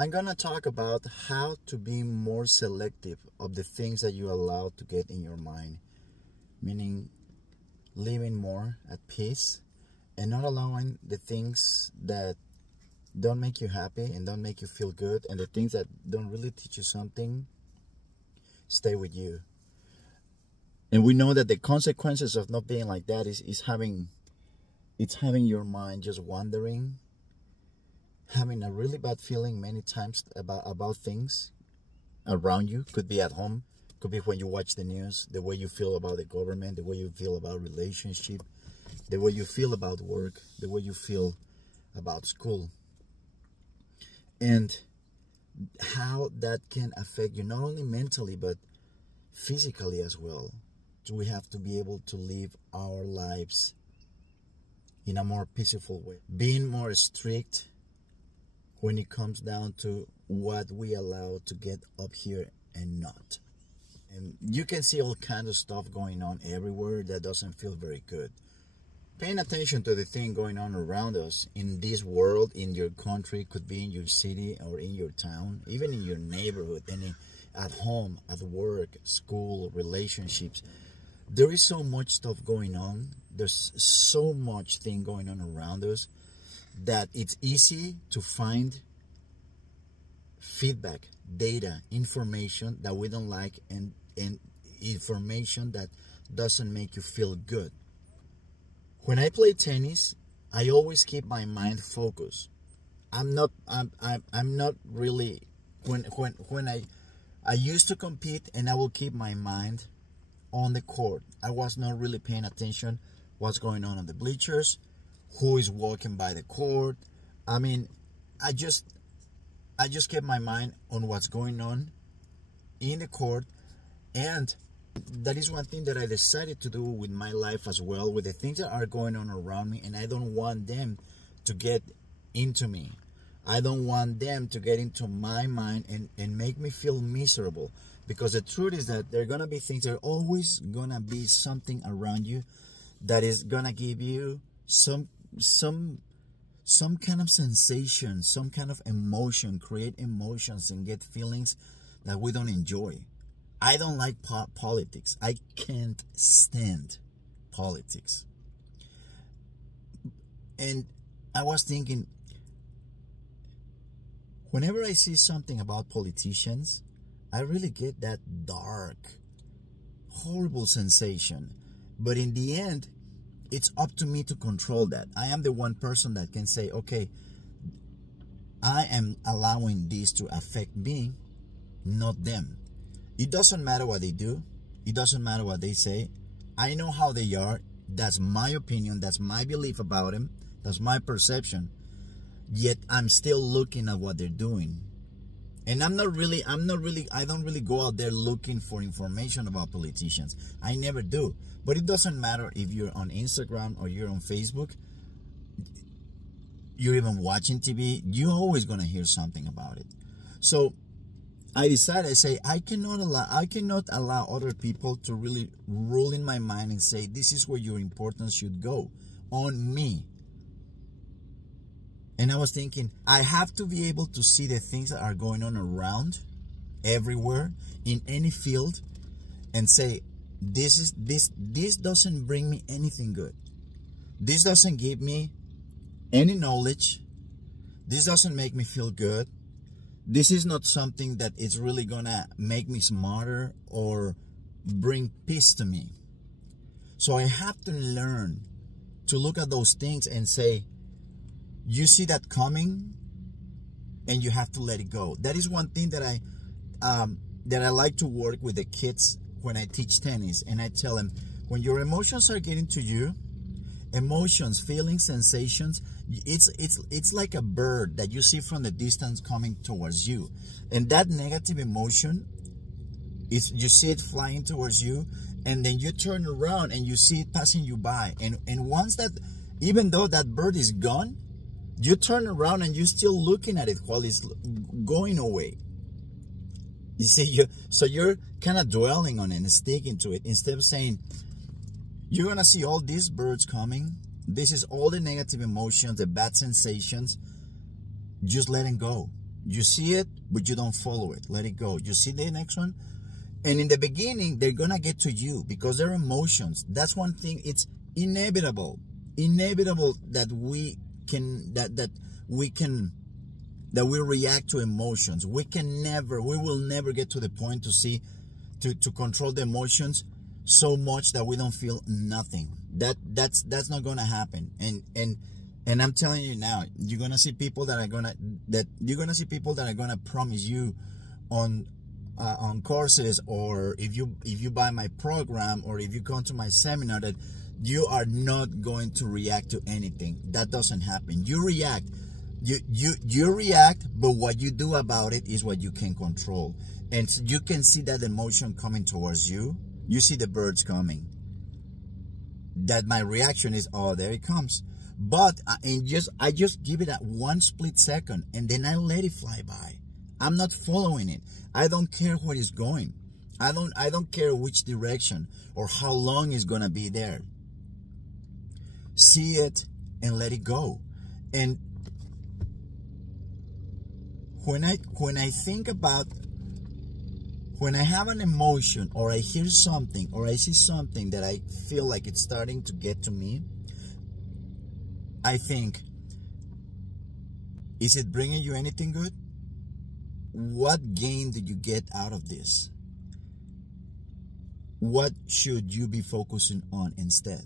I'm gonna talk about how to be more selective of the things that you allow to get in your mind, meaning living more at peace and not allowing the things that don't make you happy and don't make you feel good, and the things that don't really teach you something stay with you. And we know that the consequences of not being like that is having your mind just wandering, having a really bad feeling many times about things around you. Could be at home, could be when you watch the news, the way you feel about the government, the way you feel about relationship, the way you feel about work, the way you feel about school. And how that can affect you not only mentally but physically as well. So we have to be able to live our lives in a more peaceful way. Being more strict when it comes down to what we allow to get up here and not. And you can see all kinds of stuff going on everywhere that doesn't feel very good. Paying attention to the thing going on around us in this world, in your country, could be in your city or in your town, even in your neighborhood, and at home, at work, school, relationships. There is so much stuff going on. There's so much thing going on around us that it's easy to find feedback, data, information that we don't like, and information that doesn't make you feel good. When I play tennis, I always keep my mind focused. I'm not really, when I used to compete, and I will keep my mind on the court. I was not really paying attention what's going on the bleachers, who is walking by the court. I mean, I just kept my mind on what's going on in the court. And that is one thing that I decided to do with my life as well, with the things that are going on around me, and I don't want them to get into me. I don't want them to get into my mind and make me feel miserable. Because the truth is that there are going to be things, there's always going to be something around you that is going to give you some kind of sensation, some kind of emotion, create emotions and get feelings that we don't enjoy. I don't like politics. I can't stand politics. And I was thinking, whenever I see something about politicians, I really get that dark, horrible sensation. But in the end, it's up to me to control that. I am the one person that can say, okay, I am allowing this to affect me, not them. It doesn't matter what they do. It doesn't matter what they say. I know how they are. That's my opinion. That's my belief about them. That's my perception. Yet I'm still looking at what they're doing. And I don't really go out there looking for information about politicians. I never do. But it doesn't matter if you're on Instagram or you're on Facebook. You're even watching TV. You're always going to hear something about it. So I decided, I cannot allow other people to really rule in my mind and say, this is where your importance should go, on me. And I was thinking, I have to be able to see the things that are going on around, everywhere, in any field, and say, this doesn't bring me anything good. This doesn't give me any knowledge. This doesn't make me feel good. This is not something that is really gonna make me smarter or bring peace to me. So I have to learn to look at those things and say, you see that coming, and you have to let it go. That is one thing that I like to work with the kids when I teach tennis, and I tell them, when your emotions are getting to you, emotions, feelings, sensations, it's like a bird that you see from the distance coming towards you, and that negative emotion, you see it flying towards you, and then you turn around and you see it passing you by, and once that, even though that bird is gone, you turn around and you're still looking at it while it's going away. You see, so you're kind of dwelling on it and sticking to it, instead of saying, you're going to see all these birds coming. This is all the negative emotions, the bad sensations. Just let them go. You see it, but you don't follow it. Let it go. You see the next one? And in the beginning, they're going to get to you because they're emotions. That's one thing. It's inevitable that we react to emotions. We will never get to the point to control the emotions so much that we don't feel nothing. That's not going to happen. And I'm telling you now, you're going to see people that are going to promise you on courses, or if you buy my program, or if you come to my seminar, that you are not going to react to anything. That doesn't happen. You react. You react, but what you do about it is what you can control. And so you can see that emotion coming towards you. You see the birds coming. That my reaction is, oh, there it comes. But I just give it that one split second, and then I let it fly by. I'm not following it. I don't care where it's going. I don't care which direction or how long it's gonna be there. See it and let it go. And when I think about, when I have an emotion, or I hear something, or I see something that I feel like it's starting to get to me, I think, is it bringing you anything good? What gain did you get out of this? What should you be focusing on instead?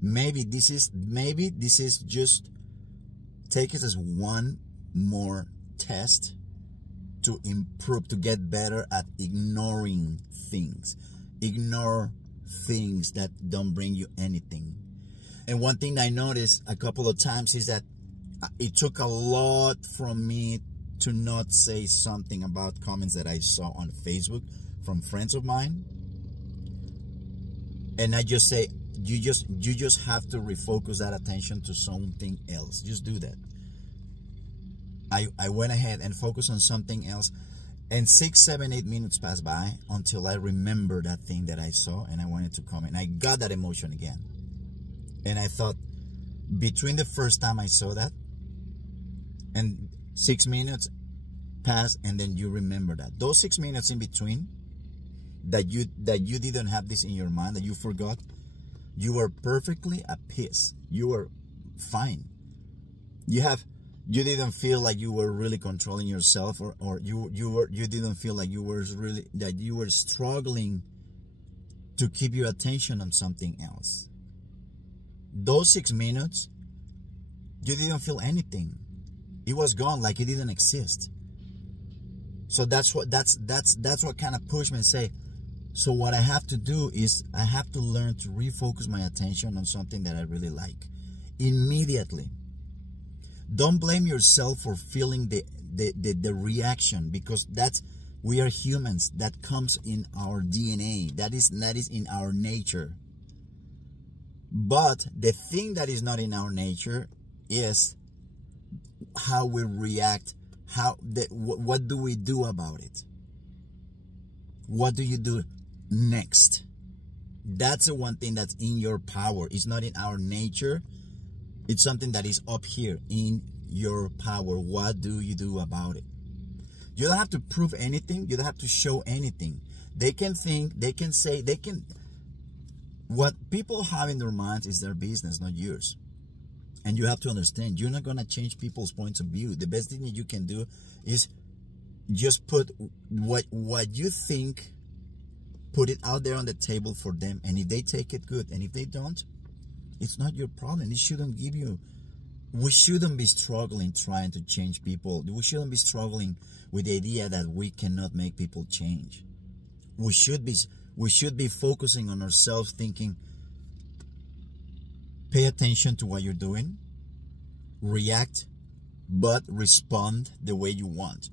Maybe this is just, take it as one more test to improve, to get better at ignoring things. Ignore things that don't bring you anything. And one thing I noticed a couple of times is that it took a lot from me to not say something about comments that I saw on Facebook from friends of mine. And I just say, you just have to refocus that attention to something else. Just do that. I went ahead and focused on something else, and 6, 7, 8 minutes passed by until I remembered that thing that I saw, and I wanted to comment. I got that emotion again. And I thought, between the first time I saw that and 6 minutes passed, and then you remember that. Those 6 minutes in between that you didn't have this in your mind, that you forgot, you were perfectly at peace. You were fine. You didn't feel like you were really controlling yourself, or you didn't feel like you were struggling to keep your attention on something else. Those 6 minutes, you didn't feel anything. It was gone, like it didn't exist. So that's what kind of pushed me and say, so what I have to do is I have to learn to refocus my attention on something that I really like immediately. Don't blame yourself for feeling the reaction, because we are humans. That comes in our DNA. That is in our nature. But the thing that is not in our nature is how we react. What do we do about it? What do you do next? That's the one thing that's in your power. It's not in our nature. It's something that is up here in your power. What do you do about it? You don't have to prove anything. You don't have to show anything. They can think, they can say, what people have in their minds is their business, not yours. And you have to understand, you're not going to change people's points of view. The best thing that you can do is just put what you think, put it out there on the table for them. And if they take it, good. And if they don't, it's not your problem. It shouldn't give you. We shouldn't be struggling trying to change people. We shouldn't be struggling with the idea that we cannot make people change. We should be focusing on ourselves, thinking, pay attention to what you're doing, react, but respond the way you want.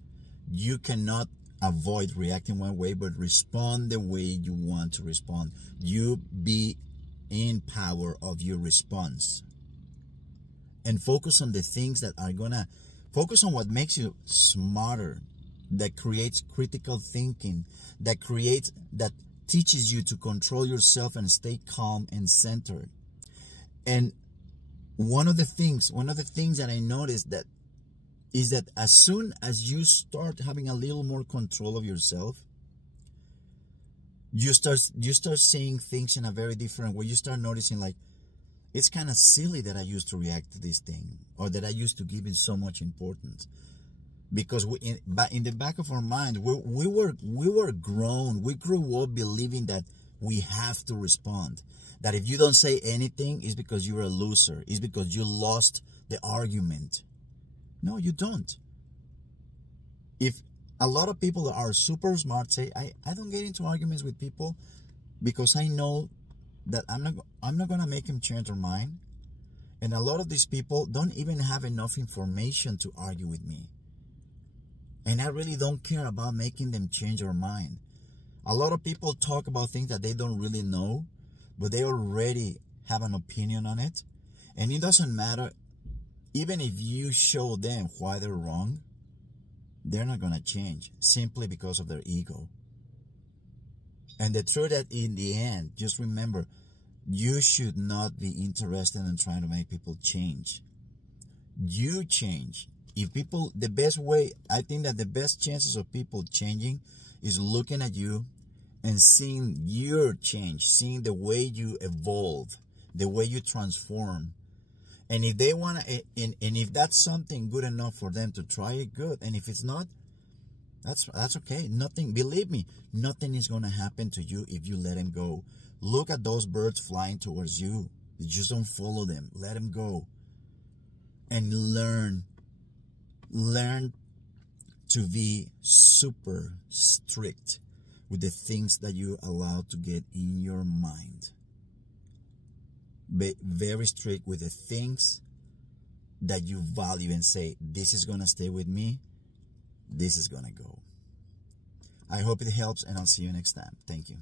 You cannot avoid reacting one way, but respond the way you want to respond. You be in power of your response, and focus on the things that are gonna focus on what makes you smarter, that creates critical thinking, that teaches you to control yourself and stay calm and centered. And one of the things that I noticed, that is that as soon as you start having a little more control of yourself, you start seeing things in a very different way. You start noticing, like, it's kind of silly that I used to react to this thing, or that I used to give it so much importance, because in the back of our mind, we were grown. We grew up believing that we have to respond. That if you don't say anything, it's because you're a loser. It's because you lost the argument. No, you don't. If a lot of people that are super smart say, I don't get into arguments with people because I know that I'm not gonna make them change their mind. And a lot of these people don't even have enough information to argue with me. And I really don't care about making them change their mind. A lot of people talk about things that they don't really know, but they already have an opinion on it. And it doesn't matter, even if you show them why they're wrong, they're not going to change simply because of their ego. And the truth that in the end, just remember, you should not be interested in trying to make people change. You change. If people, the best way, I think that the best chances of people changing is looking at you and seeing your change, seeing the way you evolve, the way you transform. And if they want to, and if that's something good enough for them to try it, good. And if it's not, that's okay. Nothing, believe me, nothing is going to happen to you if you let them go. Look at those birds flying towards you. You just don't follow them. Let them go. And learn to be super strict with the things that you allow to get in your mind. Be very strict with the things that you value and say, this is going to stay with me. This is going to go. I hope it helps, and I'll see you next time. Thank you.